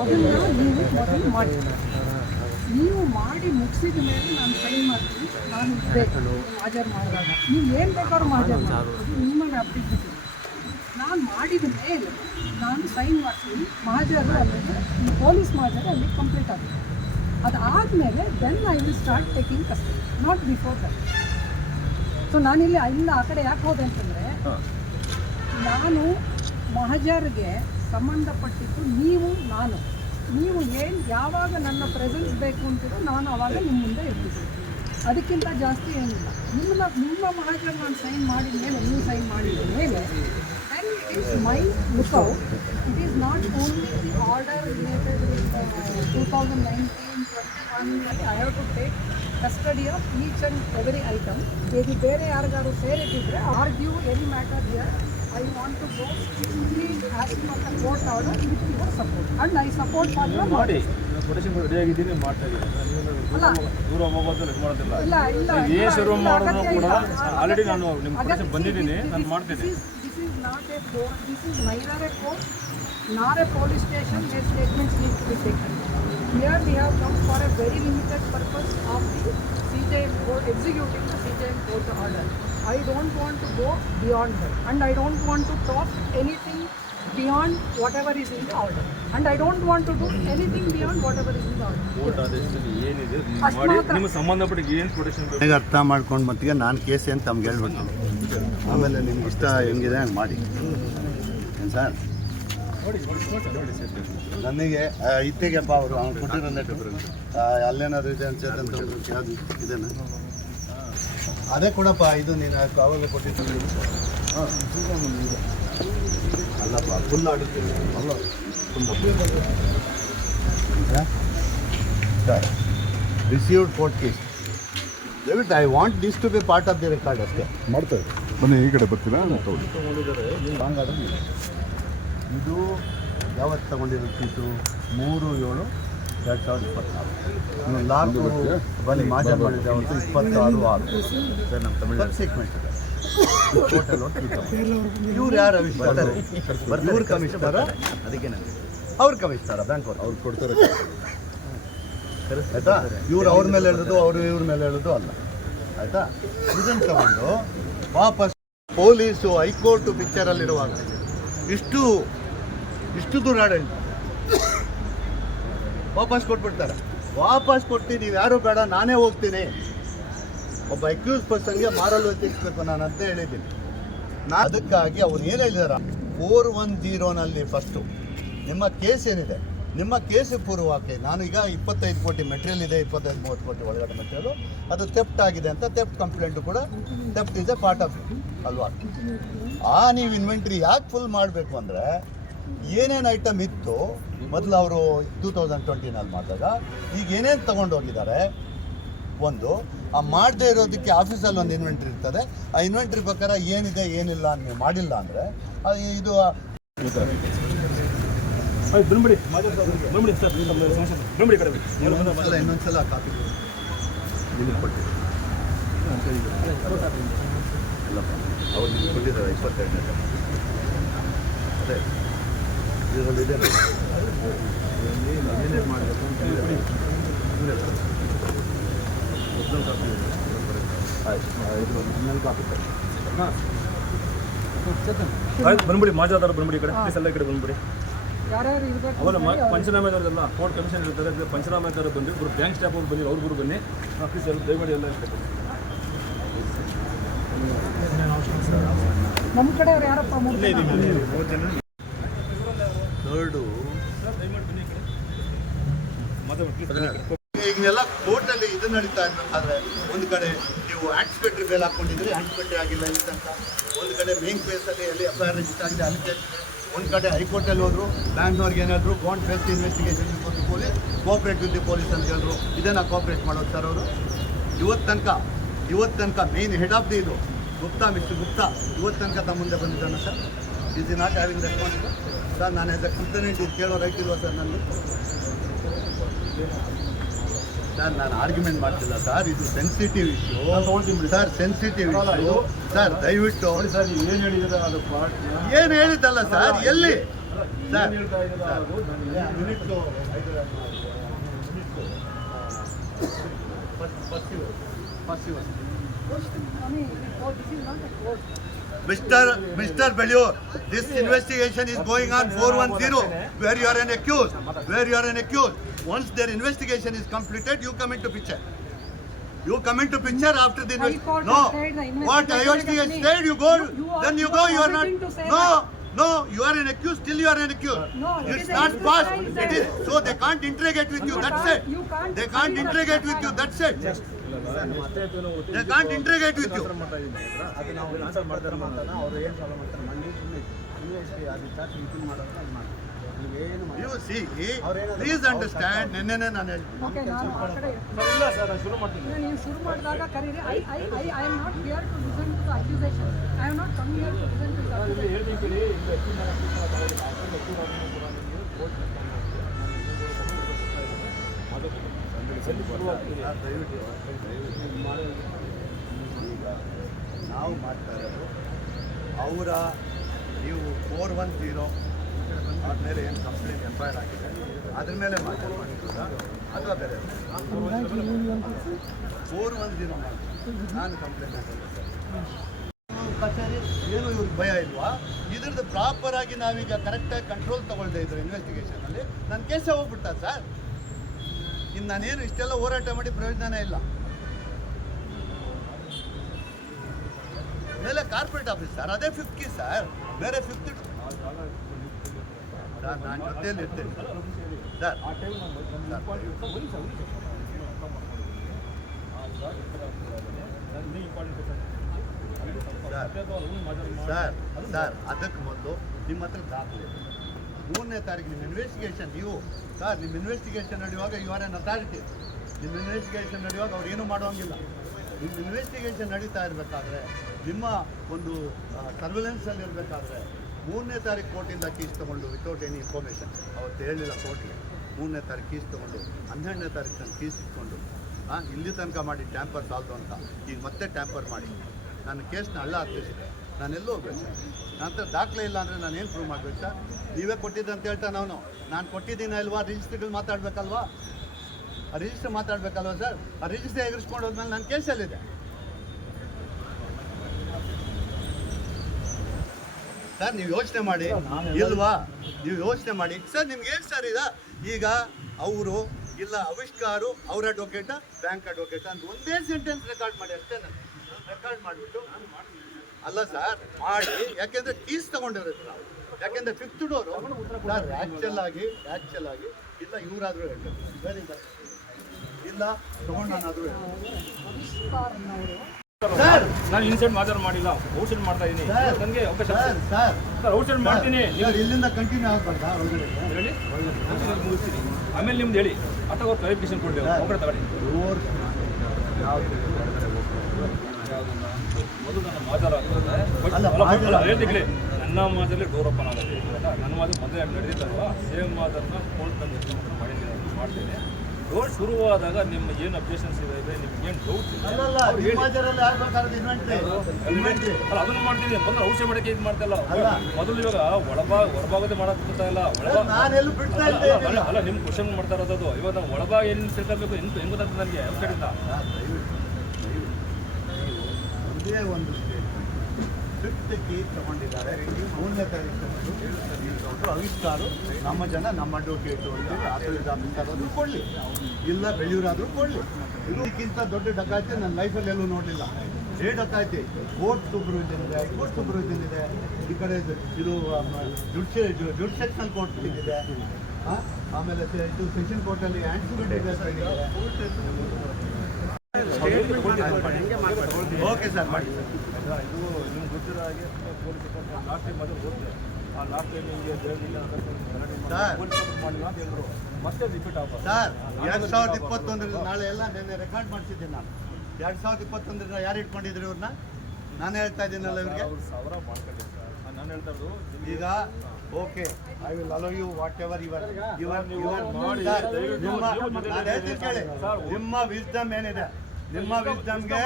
ಅದನ್ನು ನೀವು ಮೊದಲು ಮಾಡಿ, ನೀವು ಮಾಡಿ ಮುಗಿಸಿದ ಮೇಲೆ ನಾನು ಸೈನ್ ಮಾಡ್ತೀನಿ. ನಾನು ಬೇಕು ಹಾಜರು ಮಾಡಿದಾಗ ನೀವು ಏನು ಬೇಕಾದ್ರೂ ಹಾಜರು ಮಾಡಿ, ನಿಮ್ಮನ್ನು ಅಪ್ಡೇಟ್ ನಾನು ಮಾಡಿದ ಮೇಲೆ ನಾನು ಸೈನ್ ಮಾಡ್ತೀನಿ. ಮಹಾಜರು ಅಲ್ಲಿಗೆ ಈ ಪೊಲೀಸ್ ಮಹಾಜರು ಅಲ್ಲಿ ಕಂಪ್ಲೀಟ್ ಆಗುತ್ತೆ. ಅದಾದಮೇಲೆ then I will start taking custody, not before that. So ನಾನಿಲ್ಲಿ ಅಲ್ಲಿಂದ ಆ ಕಡೆ ಯಾಕೆ ಹೋದೆ ಅಂತಂದರೆ, ನಾನು ಮಹಾಜರ್ಗೆ ಸಂಬಂಧಪಟ್ಟಿದ್ದು ನೀವು ಏನು ಯಾವಾಗ ನನ್ನ ಪ್ರೆಸೆನ್ಸ್ ಬೇಕು ಅಂತಿರೋ ನಾನು ಆವಾಗ ನಿಮ್ಮ ಮುಂದೆ ಇರ್ತೀನಿ. ಅದಕ್ಕಿಂತ ಜಾಸ್ತಿ ಏನಿಲ್ಲ. ನಿಮ್ಮ ಮಹಾಜರ್ ನಾನು ಸೈನ್ ಮಾಡಿದ ಮೇಲೆ, ನೀವು ಸೈನ್ ಮಾಡಿದ ಮೇಲೆ then it is my lookout. It is not only the order related with 2019-21. I have to take custody of each and every item. ಬೇರೆ ಯಾರಿಗಾರು ಸೇರಿಟ್ಟಿದ್ರೆ argue any matter here. I want to go strictly as per the court order with your support, and I support ಮಾತ್ರ ಮಾಡಿ. Protection ready ಆಗಿದ್ದೀನಿ, ಮಾಡ್ತಾ ಇದ್ದೀನಿ. ದೂರ ಹೋಗೋದು let ಮಾಡೋದಿಲ್ಲ. ಇಲ್ಲ ಏ ಶುರು ಮಾಡೋದು ಕೂಡ ಆಲ್ರೆಡಿ ನಾನು ನಿಮ್ಮ ಪ್ರೊಟೆಕ್ಷನ್ ಬಂದಿದ್ದೀನಿ, ನಾನು ಮಾಡ್ತೀನಿ. This is not a court. This is neither a court nor a police station where statements need to be taken. Here we have come for a very limited purpose of the CJM court executing the CJM court order. I don't want to go beyond that, and I don't want to talk anything beyond whatever is in the order, and I don't want to do anything beyond whatever is in the order. Court ಆದೇಶದಲ್ಲಿ ಏನಿದೆ ಮಾಡಿ, ನಿಮ್ಮ ಸಂಬಂಧಪಟ್ಟ ಏನು protection ಬೇಕು ನನಗೆ ಅರ್ಥ ಮಾಡ್ಕೊಂಡು ಮತ್ತಿಗೆ ನಾನು ಕೇಸ್ ಅಂತ ತಮ್ಗೆ ಹೇಳ್ಬಿಟ್ಟು ಆಮೇಲೆ ನಿಮ್ಗೆ ಇಷ್ಟ ಹೆಂಗಿದೆ ಹಂಗೆ ಮಾಡಿ. ಏನು ಸರ್, ನನಗೆ ಇತ್ತೆಗೆಪ್ಪ ಅವರು ಅವ್ನು ಕೊಟ್ಟಿರೋದೇ ಅಲ್ಲೇನಾದ್ರು ಇದೆ ಅನ್ಸತ್ತೆ ಅಂತ ಯಾವುದು ಇದೇನಾ? ಅದೇ ಕೊಡಪ್ಪ, ಇದು ನೀನು ಅವಾಗ ಕೊಟ್ಟಿದ್ದು. ಹಾಂ ಅಲ್ಲಪ್ಪ, ಫುಲ್ ಆಡುತ್ತೀನಿ ಅಲ್ಲ, ಸರ್ ರಿಸೀವ್ಡ್ ಕೋರ್ಟ್ ಕೇಸ್. ದಯವಿಟ್ಟು I want this to be part of the record ಅಷ್ಟೇ. ಮಾಡ್ತಾರೆ ಬನ್ನಿ, ಈ ಕಡೆ ಬರ್ತೀರಾ? ಹಂಗಾದ್ರೆ ಇದು ಯಾವತ್ತು ತಗೊಂಡಿರೋ ಸೀಟು 3/7/2024. ನೀವು ಲಾಕು ಬನ್ನಿ ಮಾಜಾ ಮಾಡಿದ ಅವತ್ತು 26/6 ಸರ್. ನಮ್ಮ ತಮಿಳು ಸೀಕ್ಮೆಂಟ್ ಇದೆ. ಇವ್ರು ಯಾರು ಆವಿಷ್ಕಾರ? ಇವ್ರು ಕಮಿಷನರ? ಅದಕ್ಕೆ ನನಗೆ ಅವ್ರು ಕಮಿಷನರ, ಬ್ಯಾಂಕ್ ಅವ್ರು ಕೊಡ್ತಾರೆ ಆಯಿತಾ? ಇವ್ರು ಅವ್ರ ಮೇಲೆ ಹೇಳೋದು, ಅವರು ಇವ್ರ ಮೇಲೆ ಹೇಳೋದು ಅಲ್ಲ, ಆಯಿತಾ? ಇದನ್ನು ತಗೊಂಡು ವಾಪಸ್ ಪೊಲೀಸು ಹೈಕೋರ್ಟು ಪಿಕ್ಚರಲ್ಲಿರುವಾಗ ಇಷ್ಟು ದೂರ ಆಡಳಿತ ವಾಪಸ್ ಕೊಟ್ಬಿಡ್ತಾರೆ. ವಾಪಸ್ ಕೊಟ್ಟು ನೀವು ಯಾರು ಬೇಡ, ನಾನೇ ಹೋಗ್ತೀನಿ. ಒಬ್ಬ ಅಕ್ಯೂಸ್ ಪರ್ಸನ್ಗೆ ಮಾರಲು ಎತ್ತಿಸ್ಬೇಕು ನಾನು ಅಂತ ಹೇಳಿದ್ದೀನಿ. ಅದಕ್ಕಾಗಿ ಅವ್ರು ಏನು ಹೇಳಿದಾರ, 410ನಲ್ಲಿ ಫಸ್ಟು ನಿಮ್ಮ ಕೇಸ್ ಏನಿದೆ, ನಿಮ್ಮ ಕೇಸ್ ಪೂರ್ವಕ್ಕೆ ನಾನು ಈಗ 25 ಕೋಟಿ ಮೆಟೀರಿಯಲ್ ಇದೆ, 25-30 ಕೋಟಿ ಒಳಗಡೆ ಮೆಟೀರಿಯಲು, ಅದು ಥೆಫ್ಟ್ ಆಗಿದೆ ಅಂತ ಥೆಫ್ಟ್ ಕಂಪ್ಲೇಂಟು ಕೂಡ, theft is A part of it ಅಲ್ವಾ? ನೀವು ಇನ್ವೆಂಟ್ರಿ ಯಾಕೆ ಫುಲ್ ಮಾಡಬೇಕು ಅಂದರೆ, ಏನೇನು ಐಟಮ್ ಇತ್ತು ಮೊದಲು ಅವರು 2020ನಲ್ಲಿ ಮಾಡಿದಾಗ, ಈಗ ಏನೇನು ತೊಗೊಂಡು ಹೋಗಿದ್ದಾರೆ, ಒಂದು ಆ ಮಾಡದೇ ಇರೋದಕ್ಕೆ ಆಫೀಸಲ್ಲಿ ಒಂದು ಇನ್ವೆಂಟ್ರಿ ಇರ್ತದೆ. ಆ ಇನ್ವೆಂಟ್ರಿ ಪ್ರಕಾರ ಏನಿದೆ ಏನಿಲ್ಲ ನೀವು ಮಾಡಿಲ್ಲ ಅಂದರೆ ಇದು ಇನ್ನೊಂದ್ಸಲ ಕಾಪಿ ನಿಮಗೆ ಕೊಟ್ಟಿದ್ದೀವಿ. ಅಲ್ಲಪ್ಪ, ಅವ್ರು ನಿಮ್ಗೆ ಕೊಟ್ಟಿದ್ದಾರೆ 22ನೇ. ಅದೇ ಇದರಲ್ಲಿದೆ ಏನೇನು ಮಾಡಬೇಕು ಅಂತ ಕಾಪಿ. ಆಯ್ತು, ಇನ್ನೊಂದು ಕಾಪಿ ಬಂದ್ಬಿಡಿ. ಮಾಜಾದಾರ ಬಂದ್ಬಿಡಿ, ಈ ಕಡೆ ಎಲ್ಲ ಕಡೆ ಬಂದ್ಬಿಡಿ. ಯಾರ್ಯಾರು ಇರಬೇಕು ಅವರ ಪಂಚನಾಮೆದಾರಲ್ಲ, ಕೋರ್ಟ್ ಕಮಿಷನ್ ಇರ್ತಾರೆ, ಪಂಚನಾಮೆದಾರ ಬಂದು ಇಬ್ಬರು ಬ್ಯಾಂಕ್ ಸ್ಟಾಫ್ ಅವ್ರು ಬಂದಿರು, ಅವ್ರಿಗೂ ಬನ್ನಿ. ಆಫೀಸ್ ಎಲ್ಲ ದಯಮಾಡಿ ಎಲ್ಲ ಇರ್ತಾರೆ. ನಮ್ಮ ಕಡೆಯವ್ರು ಯಾರಪ್ಪ? ಥರ್ಡು ಈಗೆಲ್ಲ ಕೋರ್ಟಲ್ಲಿ ಇದು ನಡೀತಾ ಇರಬೇಕಾದ್ರೆ, ಒಂದು ಕಡೆ ನೀವು ಆಂಟಿಸಿಪೇಟರಿ ಬೇಲ್ ಹಾಕ್ಕೊಂಡಿದ್ರಿ, ಆಂಟಿಸಿಪೇಟರಿ ಆಗಿಲ್ಲ ಅಂತ. ಒಂದು ಕಡೆ ಮೇನ್ ಕೇಸಲ್ಲಿ ಎಲ್ಲಿ FIR ರಿಜಿಸ್ಟರ್ ಆಗಿದೆ ಅಲ್ಲಿ ಕೇಸ್. ಒಂದು ಕಡೆ ಹೈಕೋರ್ಟಲ್ಲಿ ಹೋದ್ರು, ಬ್ಯಾಂಕ್ನವ್ರಿಗೆ ಏನಾದ್ರು ಗೋಂಟ್ ಬೇಸ್ಡ್ ಇನ್ವೆಸ್ಟಿಗೇಷನ್ ಕೊಟ್ಟು police cooperate with the police ಅಂತ ಹೇಳಿದ್ರು. ಇದನ್ನು ಕೋಆಪ್ರೇಟ್ ಮಾಡೋದು ಸರ್ ಅವರು. ಇವತ್ತು ತನಕ ಮೇನ್ ಹೆಡ್ ಆಫ್ ದಿ ಇದು ಗುಪ್ತಾ, ಮಿಸ್ಟರ್ ಗುಪ್ತಾ ಇವತ್ತು ತನಕ ತಮ್ಮ ಮುಂದೆ ಬಂದಿದ್ದಾನೆ sir. Is not having responsible sir. ನಾನು ಆ್ಯಸ್ ಎ ಕಂಪ್ಲೇಂಟ್ ಇದು ಕೇಳೋ ರೈಟ್ ಇಲ್ವಾ ಸರ್? ನನಗೆ ಸರ್, ನಾನು ಆರ್ಗ್ಯುಮೆಂಟ್ ಮಾಡ್ತಿಲ್ಲ ಸರ್, ಇದು sensitive issue sir, sensitive issue sir. ದಯವಿಟ್ಟು ಸರ್, ಏನು ಹೇಳಿದ್ರೆ ಅದು ಏನು ಹೇಳಿದ್ದಲ್ಲ ಸರ್, ಎಲ್ಲಿ ಸರ್ ಹೇಳ್ತಾ ಇದ್ದೀರಾ ಅದು ನಾನು minutes I mean, this is not a court. Mr. Belur, this investigation is going on 410, where you are an accused. Where you are an accused. Once their investigation is completed, you come into picture. You come into picture after the High Court investigation. No. has said the What investigation IOC has is said, you go. Then you go. You are not. omitting to say No. that. No. You are an accused. Still you are an accused. No, it It's is a not accused passed. side, It sir. is. So they can't interrogate with you. That's it. You can't They can't say that. interrogate with you. That's it. ಮತ್ತೆ They can't interrogate with you. ಮಾಡ್ತಾ ಇದ್ದೀನಿ ಅದು ನಾವು answer ಮಾಡ್ತಾರೆ ಮಾತಾಡ ಅವ್ರು ಏನು ಸಾಲ ಮಾಡ್ತಾರೆ ಮಂಡಿ ಸುಮ್ಮನೆ ಯೂನಿವರ್ಸಿಟಿ ಅದು ಚಾರ್ಜ್ ಇದನ್ನು ಮಾಡೋದು ಅದು ಮಾಡಿ ನೀವೇನು ಮಾಡಿ You see, please understand. ನೆನ್ನೆನೆ ನಾನು ಹೇಳ್ತೀನಿ. Okay, ನಾನು ಆ ಕಡೆ ಸರ್ ಇಲ್ಲ ಸರ್ ನಾನು ಶುರು ಮಾಡ್ತೀನಿ ಇಲ್ಲ, ನೀವು ಶುರು ಮಾಡಿದಾಗ ಕರೀರಿ. I am not here to listen to the accusation. I am not come here to listen to the accusation. ಹೇಳ್ತೀನಿ ಕೇಳಿ ಈಗ ಅಕ್ಕಿ ಮಾಡೋದು ಕೂಡ ನಾವು ಮಾಡ್ತಾ ಇರೋದು ಅವರ ನೀವು 410 ಆದಮೇಲೆ ಏನು ಕಂಪ್ಲೇಂಟ್ FIR ಆಗಿದೆ ಅದ್ರ ಮೇಲೆ ಮಾತಾಡ್ಕೊಂಡಿದ್ದೀರಾ ಅಥವಾ ಬೇರೆ 410 ನಾನು ಕಂಪ್ಲೇಂಟ್ ಆಗಿದ್ದೆ ಕಚೇರಿ ಏನು ಇವ್ರಿಗೆ ಭಯ ಇಲ್ವಾ? ಇದ್ರದ್ದು ಪ್ರಾಪರ್ ಆಗಿ ನಾವೀಗ ಕರೆಕ್ಟಾಗಿ ಕಂಟ್ರೋಲ್ ತಗೊಳ್ತಾ ಇದ್ರು ಇನ್ವೆಸ್ಟಿಗೇಷನಲ್ಲಿ ನನ್ನ ಕೇಸೇ ಹೋಗ್ಬಿಡ್ತಾ ಸರ್. ಇನ್ನು ನಾನೇನು ಇಷ್ಟೆಲ್ಲ ಹೋರಾಟ ಮಾಡಿ ಪ್ರಯೋಜನ ಇಲ್ಲ. ಮೇಲೆ ಕಾರ್ಪೊರೇಟ್ ಆಫೀಸ್ ಸರ್, ಅದೇ 5th ಕೀ ಸರ್, ಬೇರೆ 5th ಸರ್. ನಾನು ಜೊತೆಯಲ್ಲಿ ಇರ್ತೇನೆ ಸರ್. ಆ ಟೈಮ್ ಸರ್ ಸರ್ ಅದಕ್ಕೆ ಮೊದಲು ನಿಮ್ಮ ಹತ್ರ ದಾಖಲೆ ಇದೆ. 3ನೇ ತಾರೀಕು ನಿಮ್ಮ ಇನ್ವೆಸ್ಟಿಗೇಷನ್ ನೀವು ಸರ್ ನಿಮ್ಮ ಇನ್ವೆಸ್ಟಿಗೇಷನ್ ನಡೆಯುವಾಗ ಯು ಆರ್ ಎನ್ ಅಥಾರಿಟಿ. ನಿಮ್ಮ ಇನ್ವೆಸ್ಟಿಗೇಷನ್ ನಡೆಯುವಾಗ ಅವ್ರು ಏನೂ ಮಾಡೋಂಗಿಲ್ಲ. ನಿಮ್ಮ ಇನ್ವೆಸ್ಟಿಗೇಷನ್ ನಡೀತಾ ಇರಬೇಕಾದ್ರೆ ನಿಮ್ಮ ಒಂದು ಸರ್ವಿಲೆನ್ಸಲ್ಲಿ ಇರಬೇಕಾದ್ರೆ 3ನೇ ತಾರೀಕು ಕೋರ್ಟಿಂದ ಕೀಸ್ ತೊಗೊಂಡು ವಿತೌಟ್ ಎನಿ ಇನ್ಫಾರ್ಮೇಷನ್ ಅವತ್ತು ಹೇಳಿಲ್ಲ ಕೋರ್ಟ್ಗೆ 3ನೇ ತಾರೀಕು ಕೀಸ್ ತೊಗೊಂಡು 12ನೇ ತಾರೀಕು ನಾನು ಕೀಸ್ ಇಟ್ಕೊಂಡು ಇಲ್ಲಿ ತನಕ ಮಾಡಿ ಟ್ಯಾಂಪರ್ ಸಾಲ್ದು ಅಂತ ಈಗ ಮತ್ತೆ ಟ್ಯಾಂಪರ್ ಮಾಡಿ ನನ್ನ ಕೇಸ್ನ ಹಳ್ಳ ಹತ್ತಿಸಿದೆ. ನಾನೆಲ್ಲೂ ಹೋಗ್ಬೇಕು ಸರ್. ನನ್ನ ಹತ್ರ ದಾಖಲೆ ಇಲ್ಲ ಅಂದರೆ ನಾನು ಏನು ಪ್ರೂವ್ ಮಾಡಬೇಕು ಸರ್? ನೀವೇ ಕೊಟ್ಟಿದ್ದೆ ಅಂತ ಹೇಳ್ತಾ ನಾನು ಕೊಟ್ಟಿದ್ದೀನಿ ಅಲ್ವಾ? ರಿಜಿಸ್ಟ್ರಿಗಳು ಮಾತಾಡಬೇಕಲ್ವಾ? ಆ ರಿಜಿಸ್ಟರ್ ಮಾತಾಡಬೇಕಲ್ವಾ ಸರ್? ಆ ರಿಜಿಸ್ಟರ್ ಎಗರಿಸ್ಕೊಂಡು ಹೋದ್ಮೇಲೆ ನನ್ನ ಕೇಸಲ್ಲಿದೆ ಸರ್. ನೀವು ಯೋಚನೆ ಮಾಡಿ ಇಲ್ವಾ? ನೀವು ಯೋಚನೆ ಮಾಡಿ ಸರ್. ನಿಮ್ಗೆ ಏನು ಸರ್ ಈಗ ಅವರು ಇಲ್ಲ ಆವಿಷ್ಕಾರು ಅವ್ರ ಅಡ್ವೊಕೇಟ ಬ್ಯಾಂಕ್ ಅಡ್ವೊಕೇಟ ಅಂತ ಒಂದೇ ಸೆಂಟೆನ್ಸ್ ರೆಕಾರ್ಡ್ ಮಾಡಿ ಅಷ್ಟೇ. ನಾನು ರೆಕಾರ್ಡ್ ಮಾಡಿಬಿಟ್ಟು ಅಲ್ಲ ಸರ್ ಮಾಡಿ, ಯಾಕೆಂದರೆ ಕೀಸ್ ತೊಗೊಂಡಿರೋದು ನಾವು. ಯಾಕೆಂದರೆ 5th ಡೋರು ಸರ್ ಆ್ಯಕ್ಚುಲ್ ಆಗಿ ಇಲ್ಲ ಇವರಾದರೂ ಹೇಳ್ತಾರೆ ವೆರಿ ಇಲ್ಲ ತೊಗೊಂಡು ನಾನಾದರೂ ಸರ್. ನಾನು ಇನ್ಸೆಂಟ್ ಮಾತಾಡ್ ಮಾಡಿಲ್ಲ, ಔಟ್ಸೈಡ್ ಮಾಡ್ತಾ ಇದ್ದೀನಿ. ನನಗೆ ಅವಕಾಶ ಸರ್ ಸರ್ ಸರ್ ಔಟ್ಸೈಡ್ ಮಾಡ್ತೀನಿ. ನೀವು ಸರ್ ಇಲ್ಲಿಂದ ಕಂಟಿನ್ಯೂ ಆಗ್ಬಾರ್ದಾ ಒಳಗಡೆ? ಹೇಳಿ ಮುಗಿಸ್ತೀನಿ, ಆಮೇಲೆ ನಿಮ್ದು ಹೇಳಿ ಅಥವಾ ಅವ್ರು ಕ್ಲಾರಿಫಿಕೇಶನ್ ಕೊಡ್ತೇವೆ. ಒಬ್ಬರೇ ತಗೊಳ್ಳಿ. ಮೊದಲು ನನ್ನ ಮಾತಾಡ ಹೇಳ್ತಿಗ್ಲಿ ನನ್ನ ಮಾತಲ್ಲಿ ಡೋರ್ ಓಪನ್ ಆಗುತ್ತೆ. ನನ್ನ ಮಾತು ಮೊದಲೇ ನಡೆದಿದ್ದಲ್ವಾ, ಸೇಮ್ ಮಾತನ್ನು ಕೋರ್ಟ್ ಮಾಡ್ತೀನಿ. ಡೋರ್ ಶುರುವಾದಾಗ ನಿಮ್ಮ ಏನು ಅಬ್ಜೆಕ್ಷನ್ಸ್ ಇದೆ, ನಿಮ್ಗೆ ಏನು ಡೌಟ್ಸ್ ಇದೆ ಅಲ್ಲ ಅಲ್ಲ ಅದನ್ನು ಮಾಡ್ತೀನಿ. ಮೊದಲು ಔಷಧ ಮಾಡೋಕ್ಕೆ ಇದು ಮಾಡ್ತಾ ಇಲ್ಲ. ಮೊದಲು ಇವಾಗ ಹೊರಭಾಗದೇ ಮಾಡೋಕ್ಕಿಂತ ಇಲ್ಲ ನಾನೆಲ್ಲೂ ಬಿಡ್ತಾ ಇದ್ದೆ. ಅಲ್ಲ ನಿಮ್ಮ ಕ್ವಶನ್ ಮಾಡ್ತಾ ಇರೋದು. ಇವಾಗ ನಾವು ಒಳಭಾಗ ಏನು ತಿಳ್ಕೊಬೇಕು ಹೆಂಗೆ ಗೊತ್ತಾಗ್ತದೆ ನನಗೆ ಔಷಧಿಂದ. ಒಂದೇ ಒಂದು ಸ್ಟೇಟ್ಮೆಂಟ್ 5th ಕೀ ತಗೊಂಡಿದ್ದಾರೆ. 3ನೇ ತಾರೀಕು ತಗೊಂಡು ಆವಿಷ್ಕಾರು ನಮ್ಮ ಜನ ನಮ್ಮ ಅಡ್ವೊಕೇಟು ಅಂತೇಳಿ ಆಥರೈಸ್ ಆಫೀಸರ್ ಆದರೂ ಕೊಡಲಿ, ಇಲ್ಲ ಬೆಳೆಯೂರಾದರೂ ಕೊಡಲಿ. ಇದಕ್ಕಿಂತ ದೊಡ್ಡ ಡಕಾಯಿತಿ ನನ್ನ ಲೈಫಲ್ಲಿ ಎಲ್ಲೂ ನೋಡಲಿಲ್ಲ. ಡಕಾಯಿತಿ ಕೋರ್ಟ್ ಸೂಪರ್ವಿಷನ್ ಇದೆ, ಕೋರ್ಟ್ ಸೂಪರ್ವಿಷನ್ ಇದೆ, ಈ ಕಡೆ ಇದು ಜುಡಿಷಿಯಲ್ ಕೋರ್ಟ್ ಇದೆ, ಆಮೇಲೆ ಇದು ಸೆಷನ್ ಕೋರ್ಟಲ್ಲಿ ಆ್ಯಂಟಿಸಿಪೇಟರಿ ಇದೆ. ಓಕೆ ಸರ್ ಮಾಡಿ. ಇದು ನಿಮ್ಗೆ ಗೊತ್ತಿರೋ ಹಾಗೆ ಪೊಲೀಸ್ ಲಾಸ್ಟ್ ಟೈಮ್ ಅದು ಹೋಗುತ್ತೆ. ಆ ಲಾಸ್ಟ್ ಟೈಮ್ ನಿಮಗೆ ಮಾಡಿಲ್ಲ ಅಂತ ಹೇಳಿದ್ರು. ಮತ್ತೆ ರಿಪೀಟ್ ಆಗ್ಬೋದು ಸರ್. 2021 ನಾಳೆ ಎಲ್ಲ ನೆನ್ನೆ ರೆಕಾರ್ಡ್ ಮಾಡಿಸಿದ್ದೀನಿ ನಾನು. 2021 ಯಾರು ಇಟ್ಕೊಂಡಿದ್ರು ಇವ್ರನ್ನ? ನಾನೇ ಹೇಳ್ತಾ ಇದ್ದೀನಲ್ಲ ಇವ್ರಿಗೆ. ಅವ್ರು ಸಾವಿರ ಮಾಡ್ಕೊಂಡಿದ್ದಾರೆ ಸರ್. ನಾನು ಹೇಳ್ತಾ ಇರೋದು ಈಗ okay I will allow you whatever your ಮಾಡಿ. ನಾನು ಹೇಳ್ತೀನಿ ಕೇಳಿ. ನಿಮ್ಮ ವಿಸ್ಡಮ್ ಏನಿದೆ ನಿಮ್ಮ ವಿಜ್ಞಾನ್ಗೆ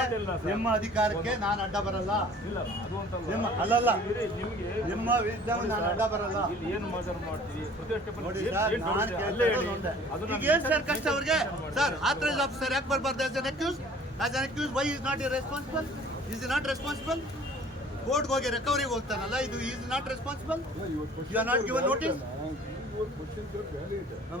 ನಿಮ್ಮ ಅಧಿಕಾರಕ್ಕೆ ನಾನು ಅಡ್ಡ ಬರಲ್ಲ. ಇಲ್ಲ ಅದು ಅಂತಲ್ಲ. ನಿಮ್ಮ ಅಲ್ಲಲ್ಲ ನಿಮಗೆ ನಿಮ್ಮ ವಿಜ್ಞಾನ ನಾನು ಅಡ್ಡ ಬರಲ್ಲ. ಇಲ್ಲಿ ಏನು ಮಾಜರ್ ಮಾಡ್ತೀವಿ ಪ್ರತಿಷ್ಠೆ ನೋಡಿ ಸರ್, ನಾನು ಕೇಳ್ತಿರೋದು ಒಂದೇ. ಈಗ ಏನ್ ಸರ್ ಕಷ್ಟ ಅವ್ರಿಗೆ? ಸರ್ ಆಥರೈಸ್ ಆಫೀಸರ್ ಯಾಕೆ ಬರ್ಬಾರ್ದು as an accuse? As an accuse why is not responsible? Is not responsible? ಕೋರ್ಟ್ಗೆ ಹೋಗಿ ರಿಕವರಿಗೆ ಹೋಗ್ತಾನಲ್ಲ, ಇದು is not responsible? You are not given notice?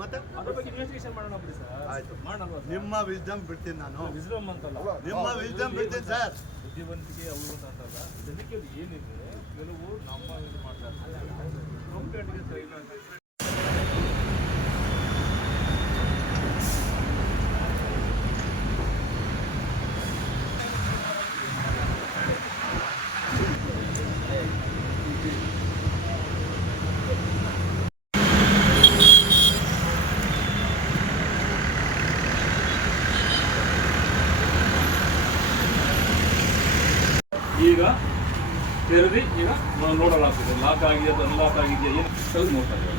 ಮತ್ತೆ ಅದ್ರ ಬಗ್ಗೆ ಇನ್ವೆಸ್ಟಿಗೇಷನ್ ಮಾಡೋಣ ಬಿಡಿ ಸರ್. ಆಯ್ತು, ಮಾಡೋಣ. ನಿಮ್ಮ ವಿಸ್ಡಮ್ ಬಿಡ್ತೀನಿ ನಾನು. ವಿಸ್ಡಮ್ ಅಂತಲ್ಲ, ನಿಮ್ಮ ವಿಸ್ಡಮ್ ಬಿಡ್ತೀನಿ ಸರ್. ಬುದ್ಧಿವಂತಿಕೆ ಅವರು ಅಂತಲ್ಲ. ಜನಕ್ಕೆ ಅದು ಏನಿದೆ ಕೆಲವು ನಮ್ಮ ಇದು ಮಾಡ್ತಾ ಇರ್ತಾರೆ. ಕಂಪ್ಲೇಂಟ್ಗೆ ಸರಿ ಇಲ್ಲ ಅಂತ ಹೇಳಿದ್ರೆ ಈಗ ತೆರೆದು ಈಗ ನೋಡಲಾಗ್ತದೆ ಲಾಕ್ ಆಗಿದೆ ಅದು ಅನ್ಲಾಕ್ ಆಗಿದೆಯಾ ಏನು ತೆಗೆದು ನೋಡ್ತಾ ಇದ್ದಾರೆ.